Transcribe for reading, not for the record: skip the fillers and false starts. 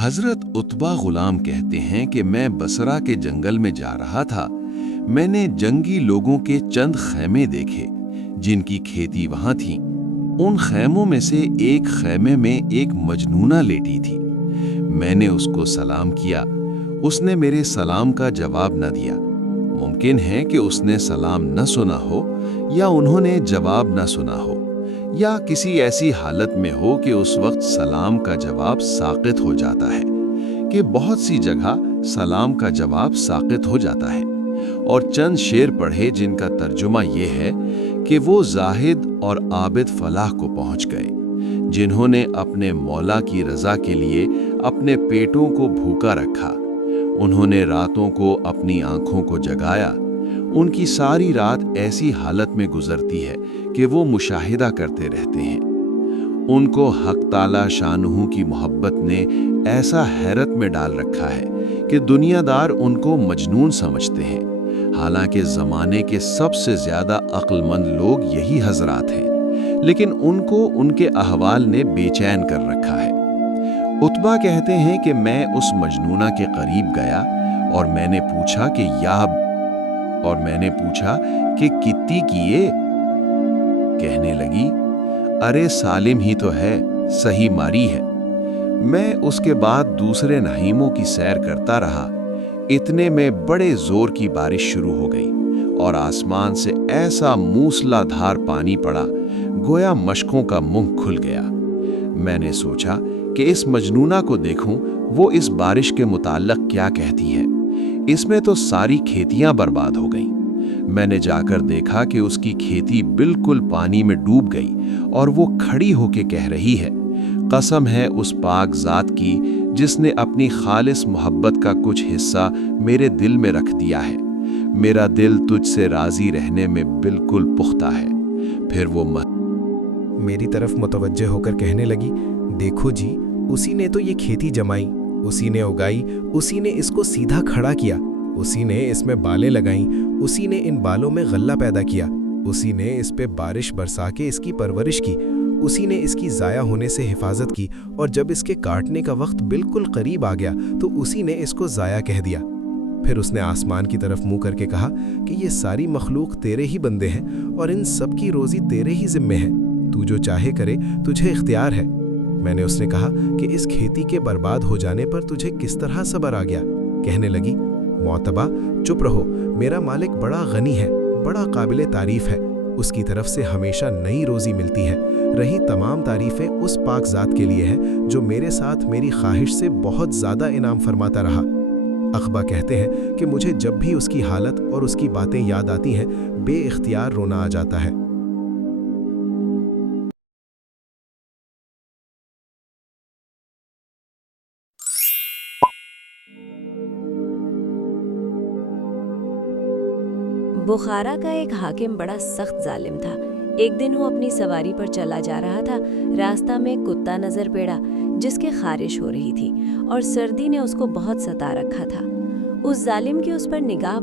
حضرت عتبہ غلام کہتے ہیں کہ میں بصرہ کے جنگل میں جا رہا تھا۔ میں نے جنگی لوگوں کے چند خیمے دیکھے جن کی کھیتی وہاں تھی۔ ان خیموں میں سے ایک خیمے میں ایک مجنونہ لیٹی تھی۔ میں نے اس کو سلام کیا۔ اس نے میرے سلام کا جواب نہ دیا۔ ممکن ہے کہ اس نے سلام نہ سنا ہو، یا انہوں نے جواب نہ سنا ہو، یا کسی ایسی حالت میں ہو کہ اس وقت سلام کا جواب ساقط ہو جاتا ہے، کہ بہت سی جگہ سلام کا جواب ساقط ہو جاتا ہے۔ اور چند شعر پڑھے جن کا ترجمہ یہ ہے کہ وہ زاہد اور عابد فلاح کو پہنچ گئے، جنہوں نے اپنے مولا کی رضا کے لیے اپنے پیٹوں کو بھوکا رکھا۔ انہوں نے راتوں کو اپنی آنکھوں کو جگایا۔ ان کی ساری رات ایسی حالت میں گزرتی ہے کہ وہ مشاہدہ کرتے رہتے ہیں۔ ان کو حق تعالی شانہ کی محبت نے ایسا حیرت میں ڈال رکھا ہے کہ دنیا دار ان کو مجنون سمجھتے ہیں، حالانکہ زمانے کے سب سے زیادہ عقل مند لوگ یہی حضرات ہیں، لیکن ان کو ان کے احوال نے بے چین کر رکھا ہے۔ عتبہ کہتے ہیں کہ میں اس مجنونہ کے قریب گیا اور میں نے پوچھا کہ کتی کیے؟ کہنے لگی، ارے سالم ہی تو ہے، صحیح ماری ہے۔ میں اس کے بعد دوسرے نعیموں کی سیر کرتا رہا۔ اتنے میں بڑے زور کی بارش شروع ہو گئی اور آسمان سے ایسا موسلا دھار پانی پڑا گویا مشکوں کا منہ کھل گیا۔ میں نے سوچا کہ اس مجنونہ کو دیکھوں وہ اس بارش کے متعلق کیا کہتی ہے۔ اس میں تو ساری کھیتیاں برباد ہو گئیں۔ میں نے جا کر دیکھا کہ اس کی کھیتی بالکل پانی میں ڈوب گئی اور وہ کھڑی ہو کے کہہ رہی ہے، قسم ہے اس پاک ذات کی جس نے اپنی خالص محبت کا کچھ حصہ میرے دل میں رکھ دیا ہے۔ میرا دل تجھ سے راضی رہنے میں بالکل پختہ ہے۔ پھر وہ میری طرف متوجہ ہو کر کہنے لگی، دیکھو جی، اسی نے تو یہ کھیتی جمائی، اسی نے اگائی، اسی نے اس کو سیدھا کھڑا کیا، اسی نے اس میں بالیں لگائیں، اسی نے ان بالوں میں غلہ پیدا کیا، اسی نے اس پہ بارش برسا کے اس کی پرورش کی، اسی نے اس کی ضائع ہونے سے حفاظت کی، اور جب اس کے کاٹنے کا وقت بالکل قریب آ گیا تو اسی نے اس کو ضائع کہہ دیا۔ پھر اس نے آسمان کی طرف منہ کر کے کہا کہ یہ ساری مخلوق تیرے ہی بندے ہیں اور ان سب کی روزی تیرے ہی ذمے ہے، تو جو چاہے کرے، تجھے اختیار ہے۔ میں نے اس نے کہا کہ اس کھیتی کے برباد ہو جانے پر تجھے کس طرح صبر آ گیا؟ کہنے لگی، معتبہ چپ رہو، میرا مالک بڑا غنی ہے، بڑا قابل تعریف ہے، اس کی طرف سے ہمیشہ نئی روزی ملتی ہے۔ رہی تمام تعریفیں اس پاک ذات کے لیے ہیں جو میرے ساتھ میری خواہش سے بہت زیادہ انعام فرماتا رہا۔ عقبہ کہتے ہیں کہ مجھے جب بھی اس کی حالت اور اس کی باتیں یاد آتی ہیں بے اختیار رونا آ جاتا ہے۔ بخارا کا ایک حاکم بڑا سخت ظالم تھا۔ ایک دن وہ اپنی سواری پر چلا جا رہا تھا۔ راستہ میں کتا نظر پڑا جس کے خارش ہو رہی تھی اور سردی نے اس کو بہت ستا رکھا تھا۔ اس ظالم کی اس پر نگاہ